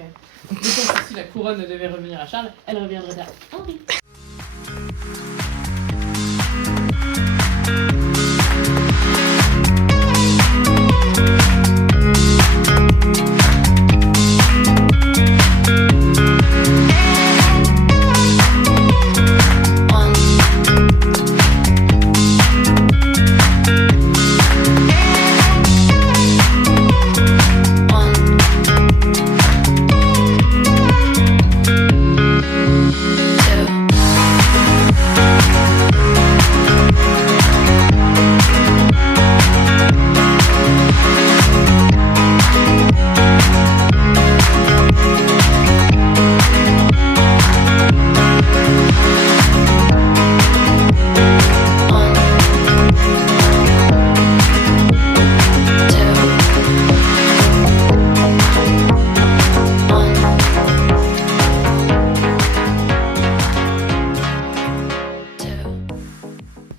après. Donc si la couronne devait revenir à Charles, elle reviendrait à Henri.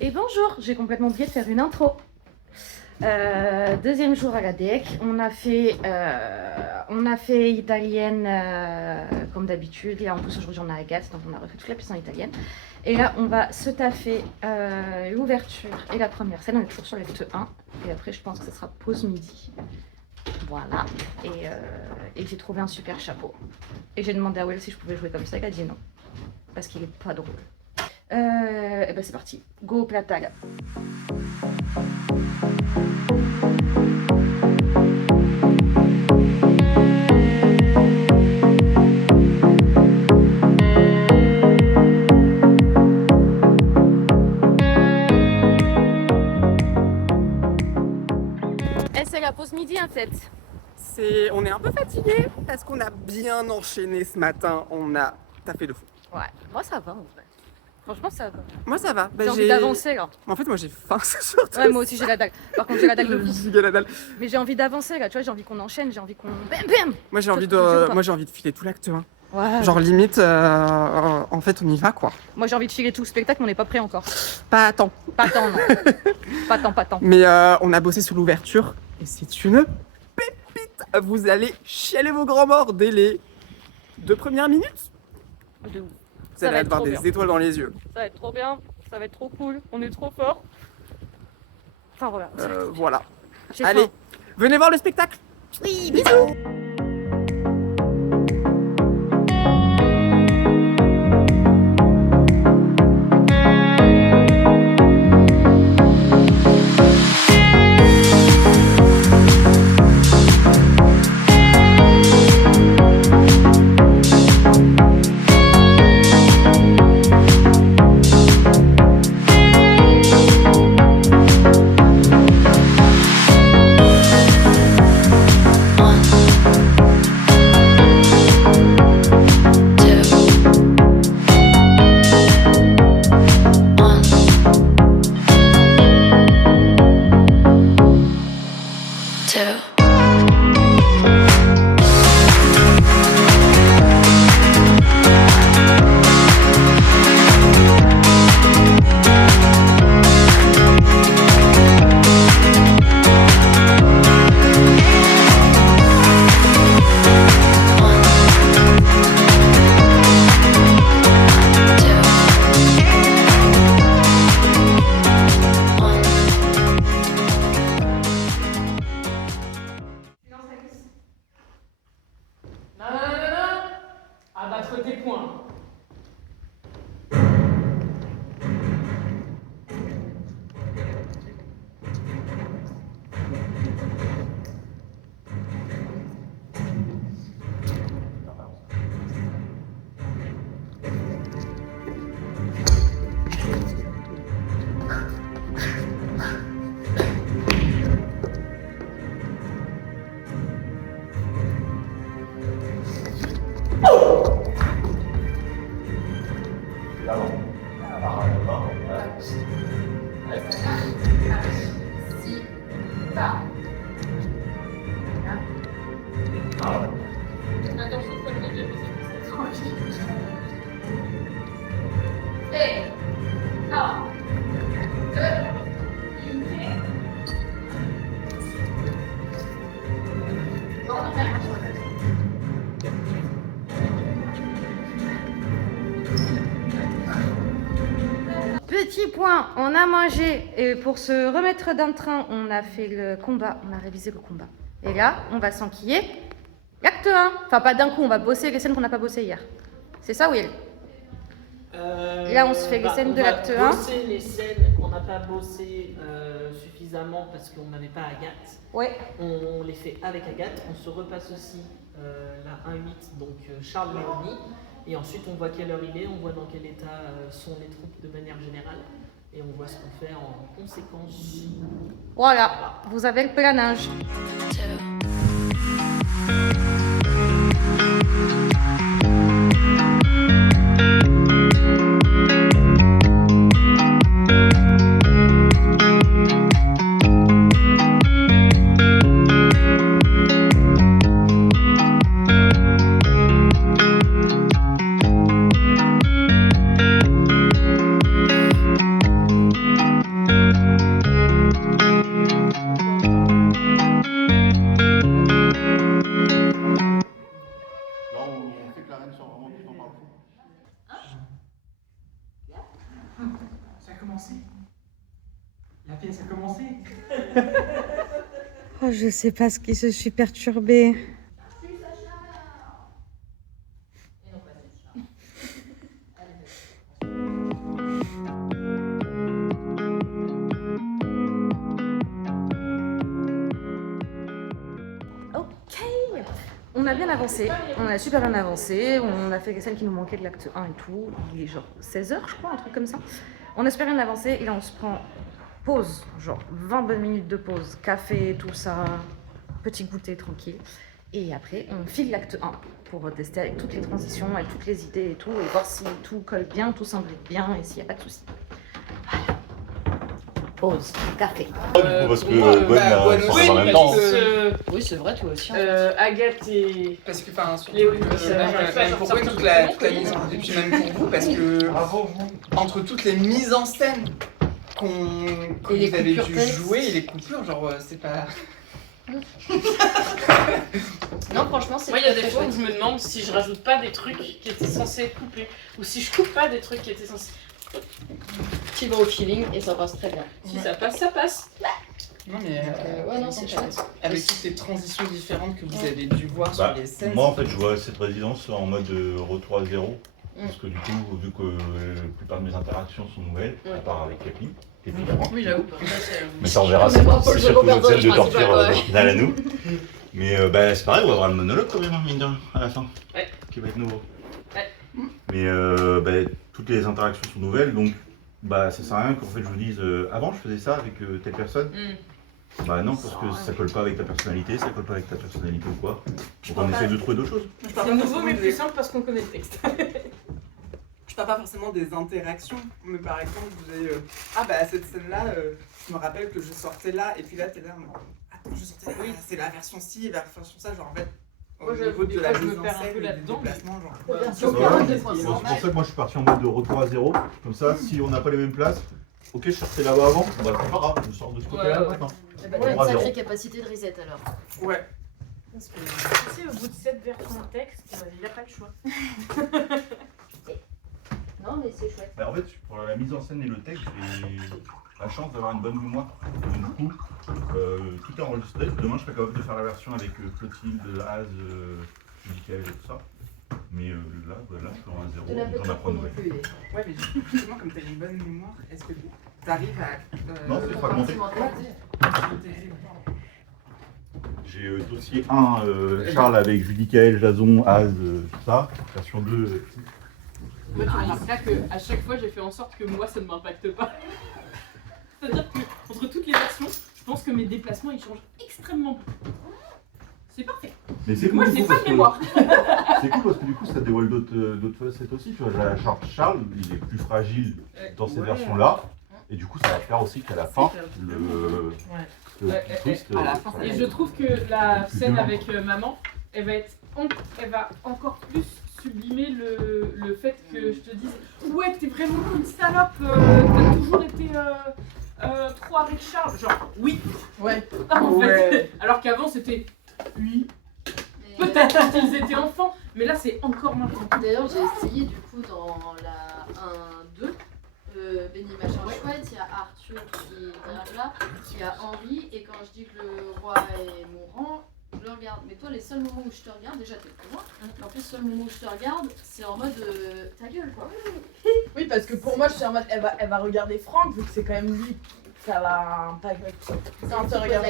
Et bonjour, j'ai complètement oublié de faire une intro. Deuxième jour à la DEC, on a fait italienne comme d'habitude. Et en plus aujourd'hui on a Agathe, donc on a refait toute la piste en italienne. Et là on va se taffer l'ouverture et la première scène. On est toujours sur l'acte 1. Et après je pense que ce sera pause midi. Voilà. Et j'ai trouvé un super chapeau. Et j'ai demandé à Will si je pouvais jouer comme ça, il a dit non. Parce qu'il est pas drôle. Et ben c'est parti, go Platal. Et c'est la pause midi en fait. On est un peu fatigué parce qu'on a bien enchaîné ce matin. On a taffé de fou. Ouais, moi ça va en vrai. Franchement ça va. Moi ça va. J'ai envie d'avancer là. En fait moi j'ai faim ce soir. Ouais moi aussi j'ai la dalle. Par contre j'ai la dalle de fou. J'ai la dalle. Mais j'ai envie d'avancer là, tu vois, j'ai envie qu'on enchaîne, j'ai envie qu'on... Bam bam. Moi j'ai envie de filer tout l'acte 1. Ouais. Genre limite, en fait on y va quoi. Moi j'ai envie de filer tout le spectacle mais on n'est pas prêt encore. Pas à temps. Pas tant non. pas tant. Mais on a bossé sous l'ouverture et c'est une pépite. Vous allez chialer vos grands morts dès les 2 premières minutes. De ouf. Vous allez avoir des étoiles dans les yeux. Ça va être trop bien, ça va être trop cool, on est trop fort. Enfin voilà. Voilà. J'ai Allez, faim. venez voir le spectacle. Oui, bisous. Abattre tes poings. Petit point, on a mangé et pour se remettre dans le train, on a fait le combat, on a révisé le combat. Et là, on va s'enquiller. Acte 1. Enfin, pas d'un coup, on va bosser les scènes qu'on n'a pas bossées hier. C'est ça, Will? Là, on se fait les scènes de l'acte 1. On va bosser les scènes qu'on n'a pas bossées suffisamment parce qu'on n'avait pas Agathe. Ouais. On les fait avec Agathe. On se repasse aussi la 1-8, donc Charles Mélanie. Et ensuite, on voit quelle heure il est, on voit dans quel état sont les troupes de manière générale. Et on voit ce qu'on fait en conséquence. Voilà, vous avez le planage. Ça a commencé. La pièce a commencé. Oh, je sais pas ce qui se suis perturbée. On a bien avancé, on a super bien avancé, on a fait les scènes qui nous manquaient de l'acte 1 et tout, il est genre 16h je crois, un truc comme ça. On a super bien avancé et là on se prend pause, genre 20 bonnes minutes de pause, café, tout ça, petit goûter tranquille. Et après on file l'acte 1 pour tester avec toutes les transitions, avec toutes les idées et tout, et voir si tout colle bien, tout semble bien et s'il n'y a pas de soucis. Voilà. Pause, café. Parce que Gwen, Oui, en même temps. oui, c'est vrai, toi aussi. Agathe et. Parce que, enfin, surtout, Léo, même pour Gwen, toute la mise en... Et puis même pour vous, parce que entre toutes les mises en scène que vous avez dû jouer et les coupures, genre, c'est pas... Non, franchement, c'est. Moi, il y a des fois où je me demande si je rajoute pas des trucs qui étaient censés être coupés, ou si je coupe pas des trucs qui étaient censés. Tu vas au feeling et ça passe très bien. Si ça passe, ça passe. Non, mais ouais, non, c'est chouette. avec toutes les transitions différentes que vous avez dû voir sur les scènes. Moi, en fait, je vois cette résidence en mode retour à zéro. Parce que du coup, vu que la plupart de mes interactions sont nouvelles, à part avec Capi, évidemment. Oui, j'avoue. Mais ça, on verra, c'est surtout notre scène de torture finale à nous. Mais c'est pareil, on va avoir le monologue quand même, mine de rien, à la fin. Ouais. Qui va être nouveau. Ouais. Mais toutes les interactions sont nouvelles, donc ça sert à rien qu'en fait je vous dise avant je faisais ça avec telle personne. Bah non, parce que ça colle pas avec ta personnalité, ça colle pas avec ta personnalité ou quoi. Donc on essaie de trouver d'autres choses. C'est nouveau mais plus simple parce qu'on connaît le texte. Je parle pas forcément des interactions, mais par exemple, vous avez cette scène-là, je me rappelle que je sortais là, et puis là, t'es là, attends, je sortais là, c'est la version ci, la version ça, genre en fait, au niveau de la mise en scène, des déplacements, genre. C'est pour ça que moi je suis parti en mode de retour à zéro, comme ça, si on n'a pas les mêmes places, ok, je sortais là-bas avant, c'est pas grave, je sors de ce côté-là maintenant. T'as une sacrée capacité de reset alors. Ouais. Parce que, tu sais, au bout de cette version texte, il a pas le choix. Non, mais c'est chouette. En fait, pour la mise en scène et le texte, j'ai la chance d'avoir une bonne mémoire. Donc, du coup, tout est enregistré. Demain, je serai capable de faire la version avec Clotilde, Az, Michael et tout ça. Mais là, voilà, je suis en zéro, j'en apprends nouvelle. Ouais, mais justement, comme tu as une bonne mémoire, est-ce que tu arrives à. Non, c'est fragmenté. J'ai dossier 1, Charles avec Judicaël, Jason, Az, tout ça. Version 2. Moi, tu remarqueras qu'à chaque fois, j'ai fait en sorte que moi, ça ne m'impacte pas. C'est-à-dire qu'entre toutes les versions, je pense que mes déplacements, ils changent extrêmement peu. C'est parfait. Mais c'est cool, moi, je n'ai pas de mémoire. C'est cool parce que du coup, ça dévoile d'autres facettes aussi. Tu vois, Charles, il est plus fragile dans ces versions-là. Et du coup, ça va faire aussi qu'à la fin, le twist. Et je trouve que la scène avec maman, elle va encore plus sublimer le fait que je te dise ouais, t'es vraiment une salope, t'as toujours été trop avec Charles. Genre, oui. Ouais. En fait. Alors qu'avant, c'était oui. Peut-être quand ils étaient enfants, mais là, c'est encore maintenant. D'ailleurs, j'ai essayé du coup dans la 1-2. Benny machin chouette, il y a Arthur qui est là, il y a Henri, et quand je dis que le roi est mourant, je le regarde. Mais toi, les seuls moments où je te regarde, déjà t'es plus loin, et en plus, le seul moment où je te regarde, c'est en mode ta gueule quoi. Oui, parce que pour moi, je suis en mode, elle va regarder Franck, vu que c'est quand même lui. Ça va un pack avec ça. Non, te regarde.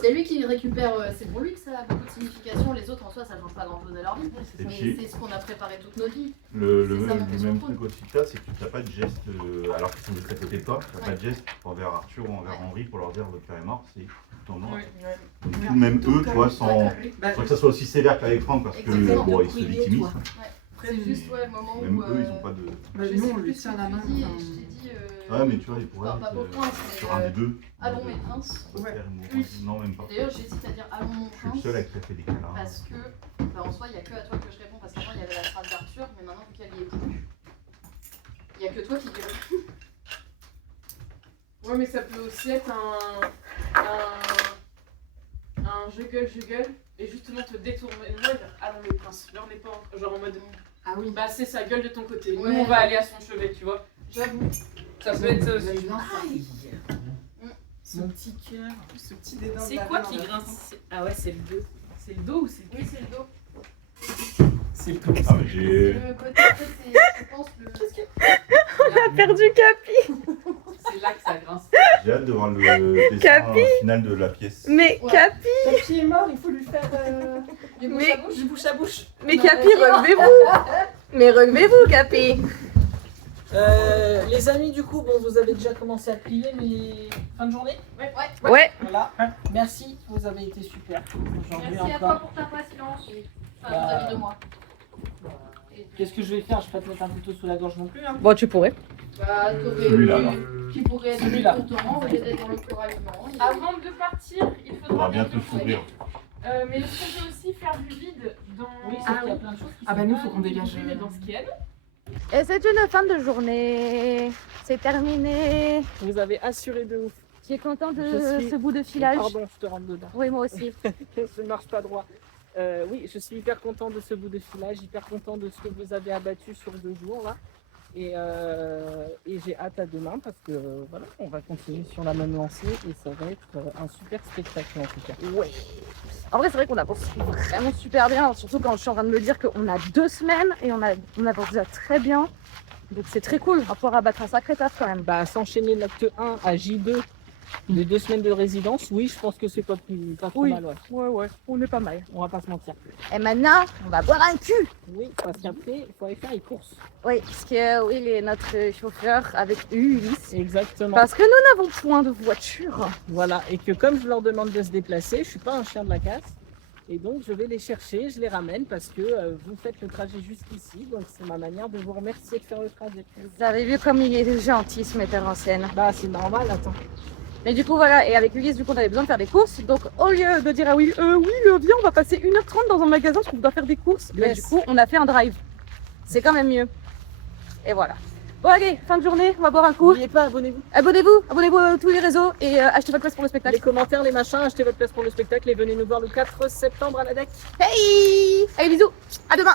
C'est lui qui récupère, c'est pour lui que ça a beaucoup de signification, les autres en soi ça change pas grand chose à leur vie. Et Mais puis, c'est ce qu'on a préparé toute notre vie. le C'est ça, mon même question. truc aussi que ça, c'est que tu n'as pas de geste, alors qu'ils sont juste à côté de toi, tu n'as pas de geste envers Arthur ou envers Henri pour leur dire votre père est mort, c'est ton mort. Oui. Donc, même eux, tu vois, sans Bah, que ça soit aussi sévère qu'avec Franck, parce que Exactement. bon, ils se victimisent. C'est juste le moment Même où. eux, ils n'ont pas de. bah, nous, on lui tient la main. Je t'ai dit. Ouais, mais tu vois, ils pourraient Enfin, pas être pour prince, sur mais. un des deux. Allons mes princes. Votre Ouais. père est mort. Oui. Non, même pas. D'ailleurs, j'hésite à dire allons mon Je suis le prince. seul à qui a fait des câlins. Parce que, bah, en soi, il n'y a que à toi que je réponds, parce qu'avant il y avait la phrase d'Arthur, mais maintenant, vu qu'elle y est plus, il n'y a que toi qui gueule. Ouais, mais ça peut aussi être un je gueule, et justement te détourner. Ouais, allons les princes, l'heure n'est pas genre en mode. Ah oui. Bah, c'est sa gueule de ton côté. Nous, Ouais. on va aller à son chevet, tu vois. J'avoue. Ça peut être. Aïe. Mon petit cœur, ce petit dédain. C'est de la quoi main qui dans la grince? Ah ouais, c'est le dos. C'est le dos ou c'est le Oui, c'est le dos. C'est le tout. Ah, mais j'ai. Le côté, en fait, c'est, je pense, le. On a perdu Capi. C'est là que ça grince. J'ai hâte de voir le dessin Capi. final de la pièce. Mais Ouais. Capi, Capi est mort, il faut lui faire Du bouche Mais- à bouche. du bouche à bouche. mais Non, Capi, vas-y. relevez-vous. Mais relevez-vous, Capi. Les amis, du coup, bon, vous avez déjà commencé à plier, mais fin de journée. Ouais. Voilà. Merci, vous avez été super. Aujourd'hui Merci à encore. toi pour ta patience. Enfin, vis-à-vis de moi. Et- Qu'est-ce que je vais faire? Je vais pas te mettre un couteau sous la gorge non plus. Hein. Bon, tu pourrais. Bah, Celui-là, là. qui pourrait être Celui-là. content au lieu d'être dans le corps aliment. Avant de partir, il On faudra va bientôt s'ouvrir. Mais est-ce qu'on peut aussi faire du vide dans. Oui, c'est qu'il y a plein de choses qui Ah sont bah nous, pas- faut qu'on dégage. Oui, mais dans ce qu'il y a. Et c'est une fin de journée. C'est terminé. Vous avez assuré de ouf. Tu es content de Je suis- ce bout de filage? Pardon, je te rentre dedans. Oui, moi aussi. Je ne marche pas droit. Oui, je suis hyper content de ce bout de filage, hyper content de ce que vous avez abattu sur 2 jours là. Et j'ai hâte à demain parce que voilà, on va continuer sur la même lancée et ça va être un super spectacle en tout cas. Ouais. En vrai, c'est vrai qu'on avance vraiment super bien, surtout quand je suis en train de me dire qu'on a 2 semaines et on avance déjà très bien. Donc c'est très cool, on va pouvoir abattre un sacré taf quand même. Bah, s'enchaîner l'acte 1 à J2, les 2 semaines de résidence, oui, je pense que c'est pas trop Oui. mal. Ouais. Ouais, on est pas mal. On va pas se mentir. Et maintenant, on va boire un cul. Oui, parce qu'après, il faut aller faire les courses. Oui, parce que Will est notre chauffeur avec Ulysse. Exactement. Parce que nous n'avons point de voiture. Voilà, et que comme je leur demande de se déplacer, je suis pas un chien de la casse. Et donc je vais les chercher, je les ramène parce que vous faites le trajet jusqu'ici. Donc c'est ma manière de vous remercier de faire le trajet. Vous avez vu comme il est gentil ce metteur en scène. Bah c'est normal, attends. Mais du coup voilà, et avec Ulysse, du coup on avait besoin de faire des courses. Donc au lieu de dire à Will, viens on va passer 1h30 dans un magasin parce qu'on doit faire des courses. Bah, Yes. du coup on a fait un drive. C'est quand même mieux. Et voilà. Bon allez, fin de journée, on va boire un coup. N'oubliez pas, abonnez-vous. Abonnez-vous à tous les réseaux et achetez votre place pour le spectacle. Les commentaires, les machins, achetez votre place pour le spectacle et venez nous voir le 4 septembre à la DEC. Hey! Allez bisous, à demain.